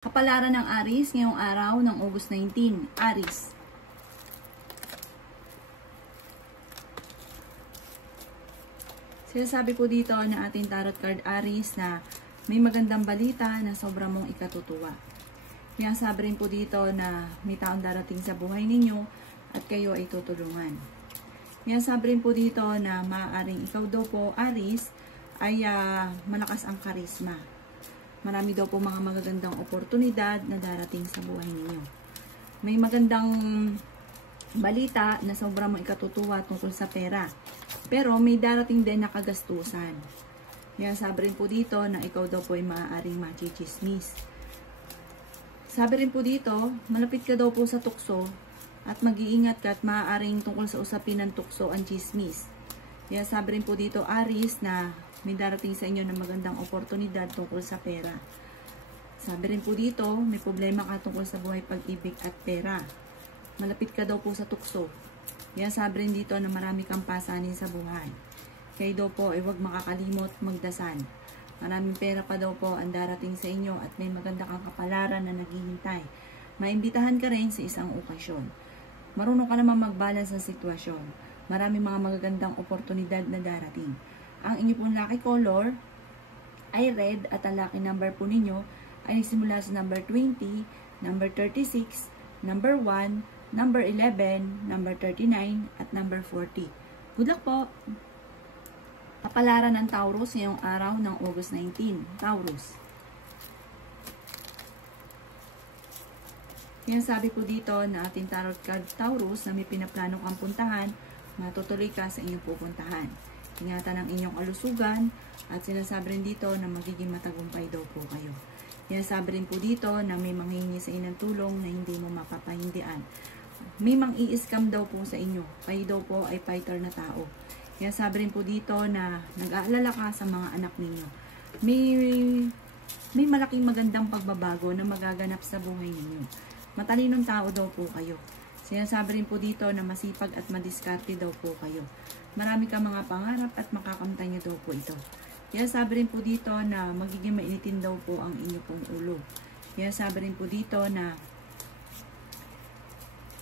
Kapalaran ng Aries ngayong araw ng August 19. Aries. Sinasabi po dito na ating tarot card Aries na may magandang balita na sobra mong ikatutuwa. Sinasabi rin po dito na may taong darating sa buhay ninyo at kayo ay tutulungan. Sinasabi rin po dito na maaaring ikaw daw po Aries ay malakas ang karisma. Marami daw po mga magagandang oportunidad na darating sa buhay ninyo. May magandang balita na sobrang mong ikatutuwa tungkol sa pera. Pero may darating din na kagastusan. Kaya sabi rin po dito na ikaw daw po ay maaaring machichismis. Sabi rin po dito, malapit ka daw po sa tukso at mag-iingat ka at maaaring tungkol sa usapin ng tukso ang chismis. Kaya sabi rin po dito Aries na may darating sa inyo na magandang oportunidad tungkol sa pera. Sabi rin po dito, may problema ka tungkol sa buhay, pag-ibig at pera. Malapit ka daw po sa tukso. Kaya sabi rin dito na marami kang pasanin sa buhay. Kaya daw po ay huwag makakalimot magdasal. Maraming pera pa daw po ang darating sa inyo at may maganda kang kapalaran na naghihintay. Maimbitahan ka rin sa isang okasyon. Marunong ka naman mag-balance ng sitwasyon. Maraming mga magagandang oportunidad na darating. Ang inyo pong lucky color ay red at ang lucky number po ninyo ay nagsimula sa number 20, number 36, number 1, number 11, number 39, at number 40. Good luck po! Kapalaran ng Taurus ngayong araw ng August 19. Taurus. Kaya sabi po dito na ating tarot card Taurus na may pinaplano kang puntahan, matutuloy ka sa inyong pupuntahan. Ingatan ang inyong kalusugan at sinasabi rin dito na magiging matagumpay daw po kayo. Sinasabi rin po dito na may manghihingi sa inyo ng tulong na hindi mo mapapahindian. May mang-i-scam daw po sa inyo. Kayo daw po ay fighter na tao. Sinasabi rin po dito na nag-aalala ka sa mga anak ninyo. May malaking magandang pagbabago na magaganap sa buhay ninyo. Matalinong tao daw po kayo. Sinasabi rin po dito na masipag at madiskarte daw po kayo. Marami ka mga pangarap at makakamtan niyo daw po ito. Kaya sabi rin po dito na magiging mainitin daw po ang inyo pong ulo. Kaya sabi rin po dito na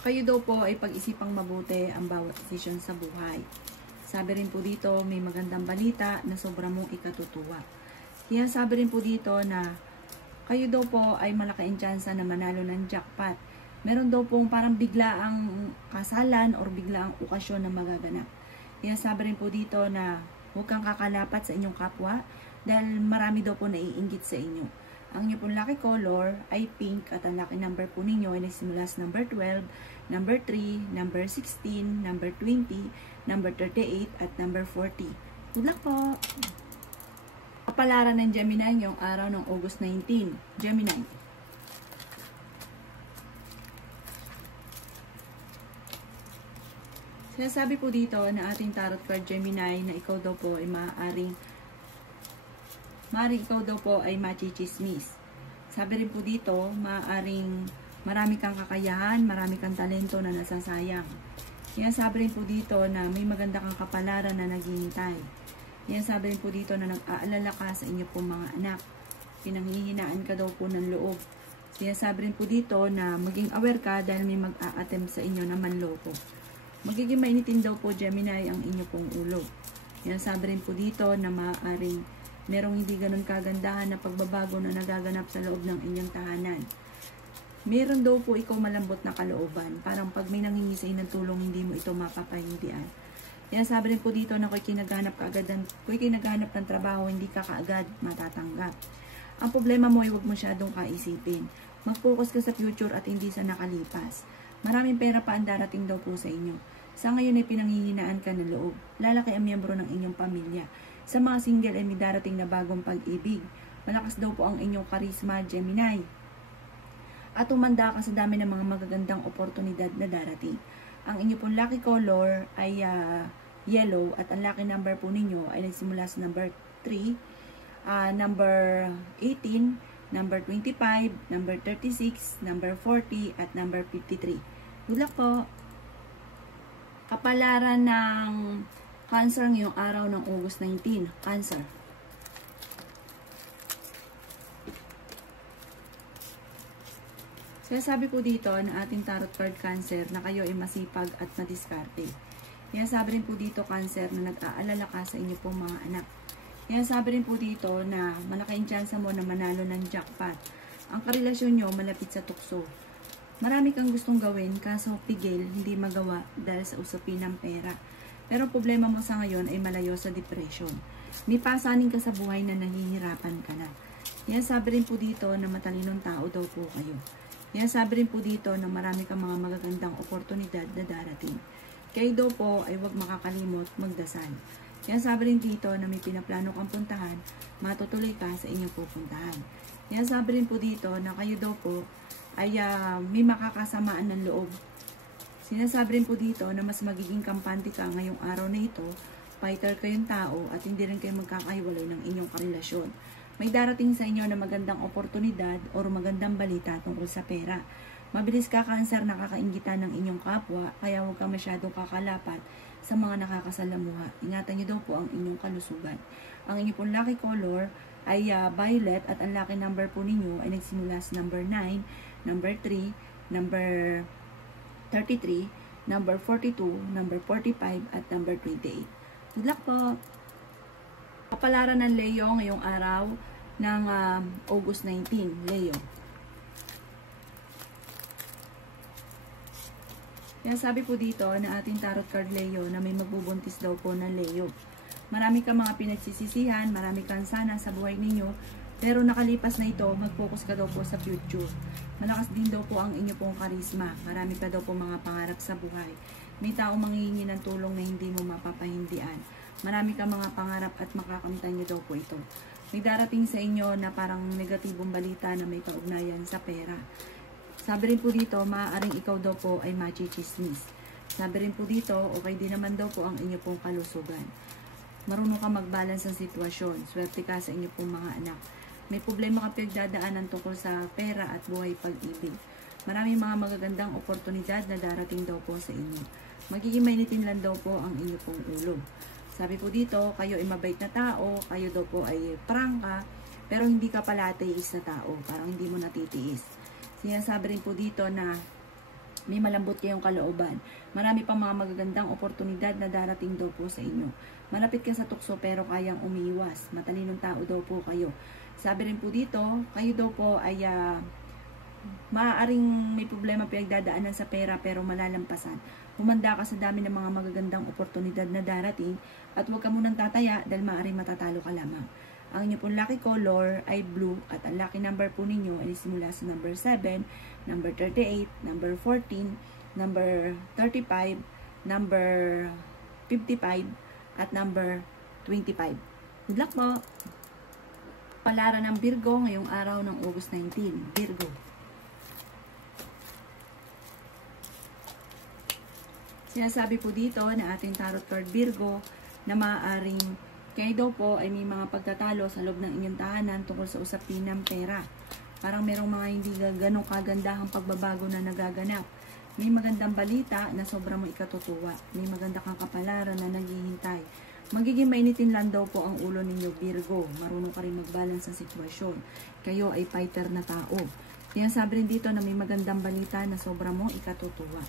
kayo daw po ay pag-isipang mabuti ang bawat desisyon sa buhay. Sabi rin po dito may magandang balita na sobra mong ikatutuwa. Kaya sabi rin po dito na kayo daw po ay malaki ang tsansa na manalo ng jackpot. Meron daw pong parang biglaang kasalan or biglaang okasyon na magaganap. Kaya sabi rin po dito na huwag kang kakalapat sa inyong kapwa dahil marami daw po naiinggit sa inyo. Ang inyo pong lucky color ay pink at ang lucky number po ninyo ay nagsimula sa number 12, number 3, number 16, number 20, number 38 at number 40. Good luck po! Kapalaran ng Gemini ngayong araw ng August 19. Gemini. Sinasabi po dito na ating tarot card Gemini na ikaw daw po ay maaaring ikaw daw po ay machichismis. Sabi rin po dito, maaaring marami kang kakayahan, marami kang talento na nasasayang. Kaya sabi rin po dito na may maganda kang kapalaran na naghihintay. Kaya sabi rin po dito na nag-aalala ka sa inyo pong mga anak. Pinanghihinaan ka daw po ng loob. Kaya sabi rin po dito na maging aware ka dahil may mag-a-attempt sa inyo na manloko. Magiging mainitin daw po Gemini ang inyo pong ulo. Yan sabi rin po dito na maaaring merong hindi ganun kagandahan na pagbabago na nagaganap sa loob ng inyong tahanan. Meron daw po ikaw malambot na kalooban. Parang pag may nanghingi sa inyo ng tulong, hindi mo ito mapapahindian. Yan sabi rin po dito na kung kinaghanap ng trabaho, hindi ka kaagad matatanggap. Ang problema mo ay huwag masyadong kaisipin. Mag-focus ka sa future at hindi sa nakalipas. Maraming pera pa ang darating daw po sa inyo. Sa ngayon ay pinanghihinaan ka ng loob. Lalaki ang miyembro ng inyong pamilya. Sa mga single ay may darating na bagong pag-ibig. Malakas daw po ang inyong karisma, Gemini. At umanda ka sa dami ng mga magagandang oportunidad na darating. Ang inyo pong lucky color ay yellow at ang lucky number po ninyo ay nagsimula sa number 3, number 18, number 25, number 36, number 40, at number 53. Good luck po! Kapalaran ng Cancer ngayong araw ng August 19. Cancer. Kaya sabi po dito na ating tarot card Cancer na kayo ay masipag at madiskarte. Kaya sabi rin po dito Cancer na nag-aalala ka sa inyo pong mga anak. Kaya sabi rin po dito na malaki ang tsansa mo na manalo ng jackpot. Ang karelasyon nyo malapit sa tukso. Marami kang gustong gawin kaso pigil, hindi magawa dahil sa usapin ng pera. Pero problema mo sa ngayon ay malayo sa depression. May pasanin ka sa buhay na nahihirapan ka na. Kaya sabi rin po dito na matalinong tao daw po kayo. Kaya sabi rin po dito na marami kang mga magagandang oportunidad na darating. Kayo daw po ay huwag makakalimot magdasal. Kaya sabi rin dito na may pinaplano kang puntahan, matutuloy ka sa inyong pupuntahan. Kaya sabi rin po dito na kayo daw po ay may makakasamaan ng loob. Sinasabi rin po dito na mas magiging kampante ka ngayong araw na ito, fighter kayong tao at hindi rin kayo magkakahiwalay ng inyong karelasyon. May darating sa inyo na magandang oportunidad o magandang balita tungkol sa pera. Mabilis ka Cancer nakakainggitan ng inyong kapwa, kaya huwag ka masyadong kakalapat sa mga nakakasalamuha. Ingatan niyo daw po ang inyong kalusugan. Ang inyong pong lucky color ay violet at ang lucky number po ninyo ay nagsimula sa number 9, number 3, number 33, number 42, number 45, at number 28. Good luck po! Kapalaran ng Leo ngayong araw ng August 19, Leo. Kaya sabi po dito na ating tarot card Leo na may magbubuntis daw po na Leo. Marami kang mga pinagsisisihan, marami kang sana sa buhay ninyo, pero nakalipas na ito, mag-focus ka daw po sa future. Malakas din daw po ang inyo pong karisma. Marami ka daw po mga pangarap sa buhay. May taong manghihingi ng tulong na hindi mo mapapahindian. Marami kang mga pangarap at makakamtan nyo daw po ito. May darating sa inyo na parang negatibong balita na may kaugnayan sa pera. Sabi rin po dito, maaaring ikaw daw po ay machichismis. Sabi rin po dito, okay din naman daw po ang inyo pong kalusugan. Marunong ka mag-balance ang sitwasyon. Swerte ka sa inyo pong mga anak. May problema ka pinagdadaanan tungkol sa pera at buhay pag-ibig. Maraming mga magagandang oportunidad na darating daw po sa inyo. Magiging mainitin lang daw po ang inyo pong ulo. Sabi po dito, kayo ay mabait na tao, kayo daw po ay prangka, pero hindi ka pala tiis na tao, parang hindi mo natitiis. Sinasabi rin po dito na may malambot kayong kalooban. Marami pang mga magagandang oportunidad na darating daw po sa inyo. Malapit ka sa tukso pero kayang umiwas. Matalinong tao daw po kayo. Sabi rin po dito, kayo daw po ay maaaring may problema pinagdadaanan sa pera pero malalampasan. Humanda ka sa dami ng mga magagandang oportunidad na darating at huwag ka munang tataya dahil maaaring matatalo ka lamang. Ang inyo pong lucky color ay blue at ang lucky number po ninyo ay simula sa number 7, number 38, number 14, number 35, number 55, at number 25. Good luck po! Palaran ng Virgo ngayong araw ng August 19. Virgo. Sinasabi po dito na ating tarot card Virgo na maaaring kayo daw po ay may mga pagtatalo sa loob ng inyong tahanan tungkol sa usapin ng pera. Parang merong mga hindi ganong kagandahang pagbabago na nagaganap. May magandang balita na sobra mo ikatutuwa. May maganda kang kapalaran na naghihintay. Magiging mainitin lang daw po ang ulo ninyo Virgo. Marunong ka rin mag-balance sa sitwasyon. Kayo ay fighter na tao. Kaya sabi rin dito na may magandang balita na sobra mo ikatutuwa.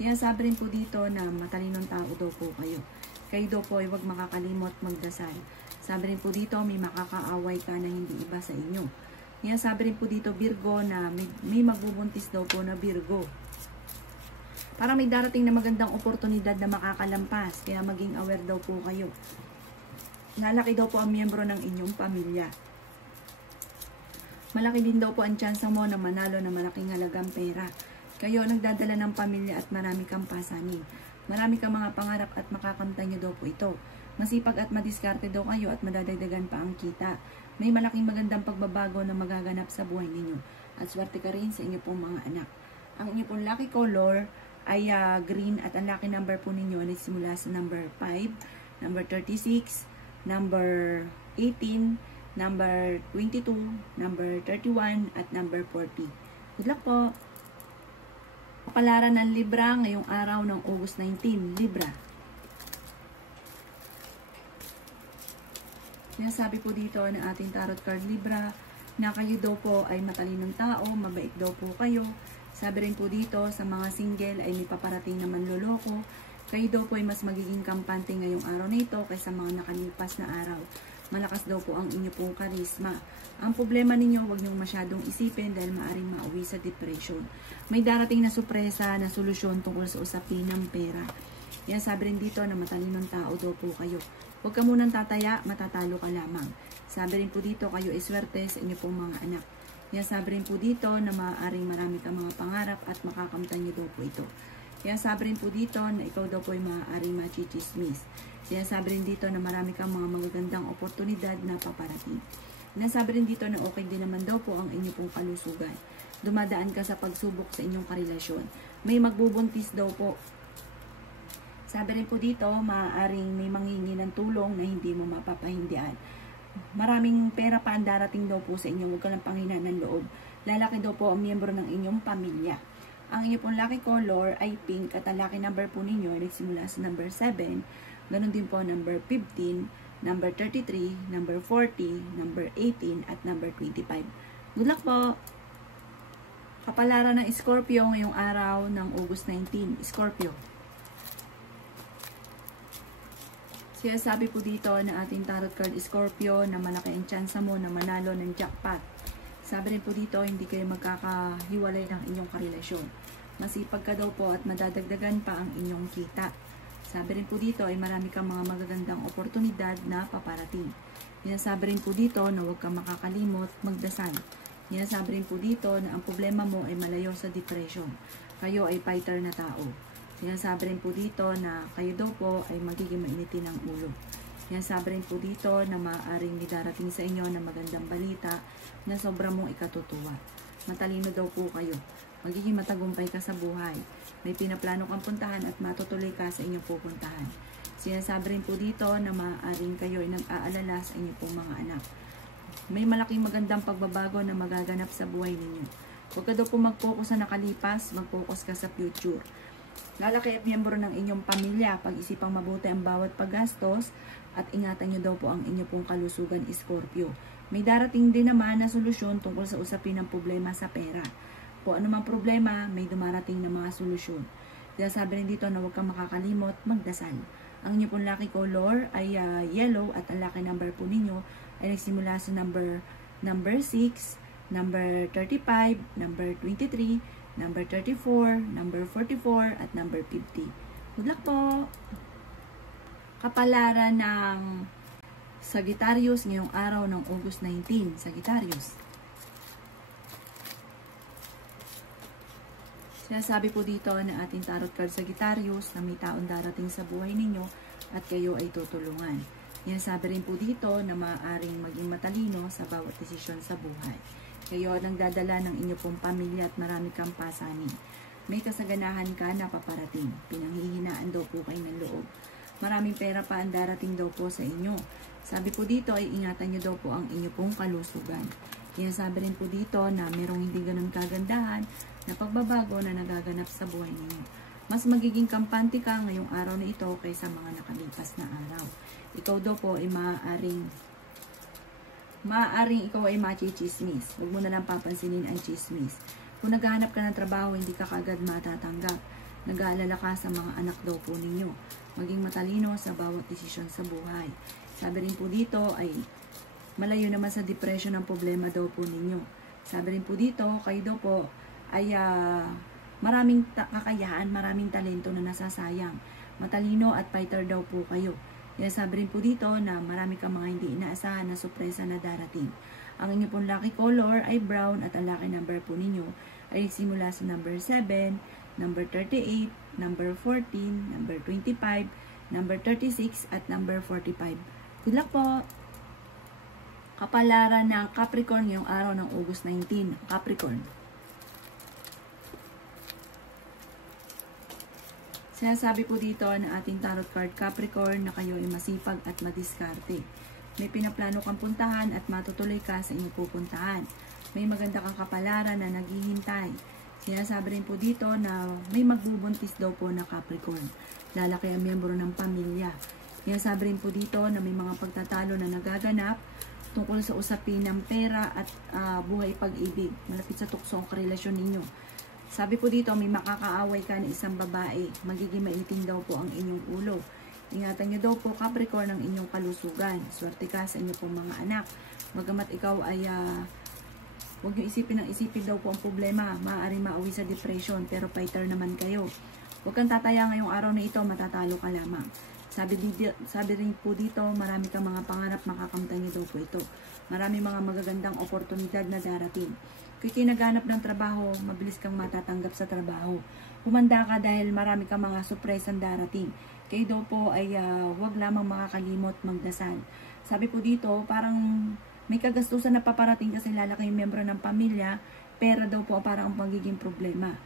Kaya sabi rin po dito na matalinong tao daw po kayo. Kayo daw po ay huwag makakalimot magdasal. Sabi rin po dito may makakaaway ka na hindi iba sa inyo. Kaya sabi rin po dito Virgo na may magbubuntis daw po na Virgo. Para may darating na magandang oportunidad na makakalampas. Kaya maging aware daw po kayo. Lalaki daw po ang miyembro ng inyong pamilya. Malaki din daw po ang tsansa mo na manalo na malaking halagang pera. Kayo nagdadala ng pamilya at marami kang pasanin. Marami kang mga pangarap at makakamtan nyo daw po ito. Masipag at madiskarte daw kayo at madadagdagan pa ang kita. May malaking magandang pagbabago na magaganap sa buhay ninyo. At swerte ka rin sa inyo pong mga anak. Ang inyo pong lucky color ay green at ang lucky number po ninyo ay simula sa number 5, number 36, number 18, number 22, number 31, at number 40. Good luck po! Kapalaran ng Libra ngayong araw ng August 19, Libra. Sinasabi po dito ng ating tarot card Libra na kayo daw po ay matalinong tao, mabait daw po kayo. Sabi rin po dito sa mga single ay may paparating na manloloko. Kayo daw po ay mas magiging kampante ngayong araw na ito kaysa mga nakalipas na araw. Malakas daw po ang inyo pong karisma. Ang problema ninyo, huwag niyong masyadong isipin dahil maaaring mauwi sa depression. May darating na sorpresa na solusyon tungkol sa usapin ng pera. Yan, sabi rin dito na matalinong tao daw po kayo. Huwag ka munang tataya, matatalo ka lamang. Sabi rin po dito, kayo ay swerte sa inyo pong mga anak. Yan, sabi rin po dito na maaaring marami kang mga pangarap at makakamtan niyo daw po ito. Yan, sabi rin po dito na ikaw daw po ay maaaring machichismis. Yan, sabi rin dito na marami kang mga magagandang oportunidad na paparating. Yan, sabi rin dito na okay din naman daw po ang inyo pong kalusugan. Dumadaan ka sa pagsubok sa inyong karelasyon. May magbubuntis daw po. Sabi rin po dito, maaaring may manghingi ng tulong na hindi mo mapapahindian. Maraming pera pa ang darating daw po sa inyo. Huwag ka lang panghinaan ng loob. Lalaki daw po ang miyembro ng inyong pamilya. Ang inyong pong lucky color ay pink at ang lucky number po ninyo ay nagsimula sa number 7. Ganon din po number 15, number 33, number 40, number 18 at number 25. Good luck po! Kapalaran ng Scorpio ngayong araw ng August 19. Scorpio. Kaya sabi po dito na ating tarot card Scorpio na malaki ang tsansa mo na manalo ng jackpot. Sabi rin po dito, hindi kayo magkakahiwalay ng inyong karelasyon. Masipag ka daw po at madadagdagan pa ang inyong kita. Sabi rin po dito ay marami kang mga magagandang oportunidad na paparating. Sabi rin po dito na huwag kang makakalimot, magdasal. Sabi rin po dito na ang problema mo ay malayo sa depression. Kayo ay fighter na tao. Sinasabi rin po dito na kayo daw po ay magiging mainitin ng ulo. Sinasabi rin po dito na maaaring darating sa inyo na magandang balita na sobra mong ikatutuwa. Matalino daw po kayo. Magiging matagumpay ka sa buhay. May pinaplano kang puntahan at matutuloy ka sa inyong pupuntahan. Sinasabi rin po dito na maaaring kayo ay nag-aalala sa inyong pong mga anak. May malaking magandang pagbabago na magaganap sa buhay ninyo. Huwag ka daw po mag-focus sa nakalipas, mag-focus ka sa future. Lalaki at miyembro ng inyong pamilya, pag-isipang mabuti ang bawat paggastos at ingatan nyo daw po ang inyong pong kalusugan, Scorpio. May darating din naman na solusyon tungkol sa usapin ng problema sa pera. Kung ano mang problema, may dumarating na mga solusyon. Kaya sabi rin dito na huwag kang makakalimot, magdasal. Ang inyong pong lucky color ay yellow at ang lucky number po ninyo ay nagsimula sa number 6, number 35, number 23, number 34, number 44, at number 50. Good luck po! Kapalaran ng Sagittarius ngayong araw ng August 19. Sagittarius. Sinasabi po dito na ating tarot card Sagittarius na may taon darating sa buhay ninyo at kayo ay tutulungan. Sinasabi rin po dito na maaaring maging matalino sa bawat desisyon sa buhay. Kayo ang nagdadala ng inyo pong pamilya at marami kang pasanin. May kasaganahan ka na paparating. Pinanghihinaan daw po kayo ng loob. Maraming pera pa ang darating daw po sa inyo. Sabi po dito ay ingatan nyo daw po ang inyo pong kalusugan. Sabi rin po dito na merong hindi ganun kagandahan na pagbabago na nagaganap sa buhay ninyo. Mas magiging kampante ka ngayong araw na ito kaysa mga nakalipas na araw. Ikaw daw po ay maaaring ikaw ay machichismis. Huwag mo na lang papansinin ang chismis. Kung naghahanap ka ng trabaho, hindi ka kagad matatanggap. Nag-aalala ka sa mga anak daw po ninyo. Maging matalino sa bawat desisyon sa buhay. Sabi rin po dito ay malayo naman sa depression ang problema daw po ninyo. Sabi rin po dito, kayo daw po ay maraming kakayahan, maraming talento na nasasayang. Matalino at fighter daw po kayo. Sabi rin po dito na marami kang mga hindi inaasahan na sorpresa na darating. Ang inyong pong lucky color ay brown at ang lucky number po ninyo ay simula sa number 7, number 38, number 14, number 25, number 36 at number 45. Good luck po! Kapalaran ng Capricorn ngayong araw ng August 19. Capricorn. Sinasabi po dito na ating tarot card Capricorn na kayo ay masipag at madiskarte. May pinaplano kang puntahan at matutuloy ka sa inyong pupuntahan. May maganda kang kapalaran na naghihintay. Sinasabi rin po dito na may magbubuntis daw po na Capricorn. Lalaki ang miyembro ng pamilya. Sinasabi rin po dito na may mga pagtatalo na nagaganap tungkol sa usapin ng pera at buhay pag-ibig. Malapit sa tukso ang karelasyon ninyo. Sabi po dito, may makakaaway ka ng isang babae. Magiging mainitin daw po ang inyong ulo. Ingatan nyo daw po, Capricorn, ang inyong kalusugan. Swerte ka sa inyong pong mga anak. Bagamat ikaw ay huwag nyo isipin daw po ang problema. Maaaring mauwi sa depression, pero fighter naman kayo. Huwag kang tataya ngayong araw na ito, matatalo ka lamang. Sabi rin po dito, marami kang mga pangarap, makakamtan nyo daw po ito. Marami mga magagandang oportunidad na darating. Kung kinaganap ng trabaho, mabilis kang matatanggap sa trabaho. Humanda ka dahil marami kang mga surpresang darating. Kayo daw po ay huwag lamang makakalimot magdasal. Sabi po dito, parang may kagastusan na paparating kasi lalaki yung miyembro ng pamilya, pera daw po parang ang magiging problema.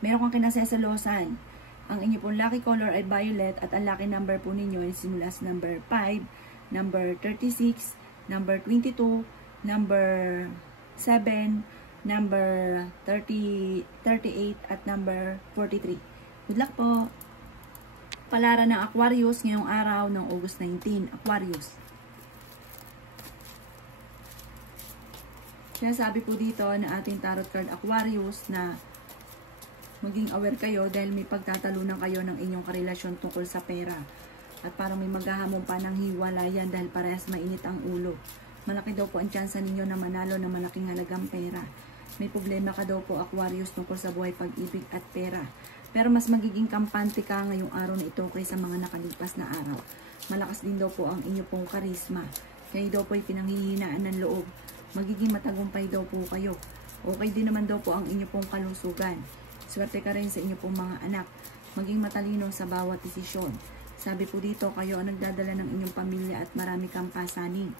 Meron kang kinasesalosan. Ang inyo pong lucky color ay violet at ang lucky number po ninyo ay simula sa number 5, number 36, number 22, number 7, number 38 at number 43. Good luck po! Palaran ng Aquarius ngayong araw ng August 19. Aquarius. Kaya sabi po dito na ating tarot card Aquarius na maging aware kayo dahil may pagtatalunan kayo ng inyong karelasyon tungkol sa pera. At parang may maghahamon pa ng hiwalayan dahil parehas mainit ang ulo. Malaki daw po ang tsansa ninyo na manalo ng malaking halagang pera. May problema ka daw po Aquarius tungkol sa buhay pag-ibig at pera. Pero mas magiging kampante ka ngayong araw na ito kaysa mga nakalipas na araw. Malakas din daw po ang inyo pong karisma. Kayo daw po ay pinanghihinaan ng loob. Magiging matagumpay daw po kayo. Okay din naman daw po ang inyo pong kalusugan. Swerte ka rin sa inyo pong mga anak. Maging matalino sa bawat desisyon. Sabi po dito, kayo ang nagdadala ng inyong pamilya at marami kang pasaning.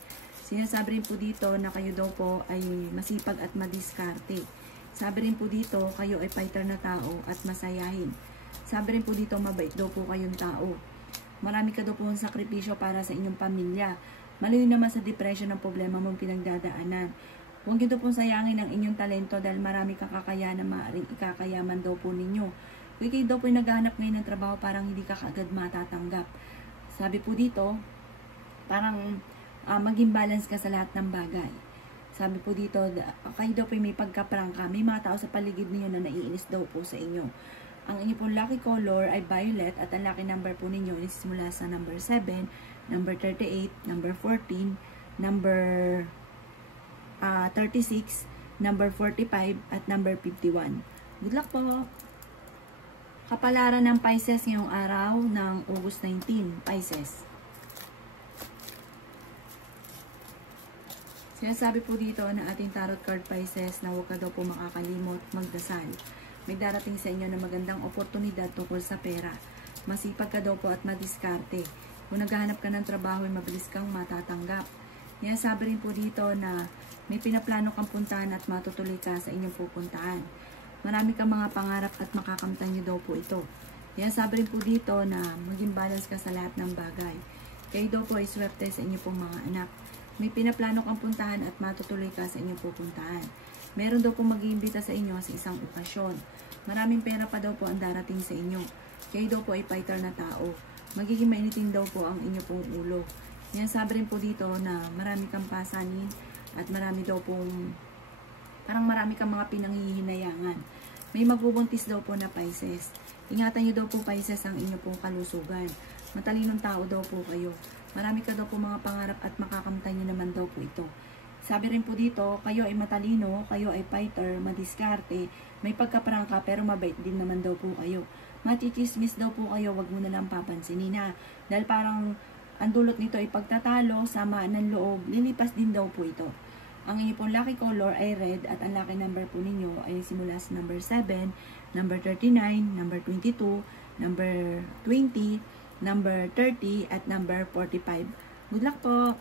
Sinasabi rin po dito na kayo daw po ay masipag at madiskarte. Sabi rin po dito, kayo ay fighter na tao at masayahin. Sabi rin po dito, mabait daw po kayong tao. Marami ka daw po ang sakripisyo para sa inyong pamilya. Malayo naman sa depression ang problema mong pinagdadaanan. Huwag nyo daw po sayangin ang inyong talento dahil marami kang kakayanan na maaaring ikakayaman daw po ninyo. Kung kayo daw po ay naghahanap ngayon ng trabaho, parang hindi ka kaagad matatanggap. Sabi po dito, parang maging balance ka sa lahat ng bagay. Sabi po dito, kayo daw po may pagkaprangka. May mga tao sa paligid niyo na naiinis daw po sa inyo. Ang inyo pong lucky color ay violet at ang lucky number po ninyo is simula sa number 7, number 38, number 14, number 36, number 45, at number 51. Good luck po! Kapalaran ng Pisces ngayong araw ng August 19, Pisces. Sinasabi po dito na ating tarot card Pisces na huwag ka daw po makakalimot magdasal. May darating sa inyo na magandang oportunidad tungkol sa pera. Masipag ka daw po at madiskarte. Kung naghahanap ka ng trabaho, mabilis kang matatanggap. Sinasabi rin po dito na may pinaplano kang puntahan at matutuloy ka sa inyong pupuntahan. Marami kang mga pangarap at makakamtan nyo daw po ito. Sinasabi rin po dito na maging balance ka sa lahat ng bagay. Kayo daw po ay swerte sa inyong pong mga anak. May pinaplano kang puntahan at matutuloy ka sa inyong pupuntahan. Meron daw po mag-iimbita sa inyo sa isang okasyon. Maraming pera pa daw po ang darating sa inyo. Kayo daw po ay fighter na tao. Magiging mainitin daw po ang inyo pong ulo. Sabi rin po dito na marami kang pasanin at marami daw pong parang marami kang mga pinanghihinayangan. May magbubuntis daw po na Pisces. Ingatan nyo daw po Pisces ang inyo pong kalusugan. Matalinong tao daw po kayo. Marami ka daw po mga pangarap at makakamtan nyo naman daw po ito. Sabi rin po dito, kayo ay matalino, kayo ay fighter, madiskarte, may pagkaprangka pero mabait din naman daw po kayo. Matichismis daw po kayo, wag mo na lang papansinin ha. Dahil parang ang dulot nito ay pagtatalo, samaan ng loob, lilipas din daw po ito. Ang inyo pong lucky color ay red at ang lucky number po ninyo ay simula sa number 7, number 39, number 22, number 20, number 30 at number 45. Good luck po!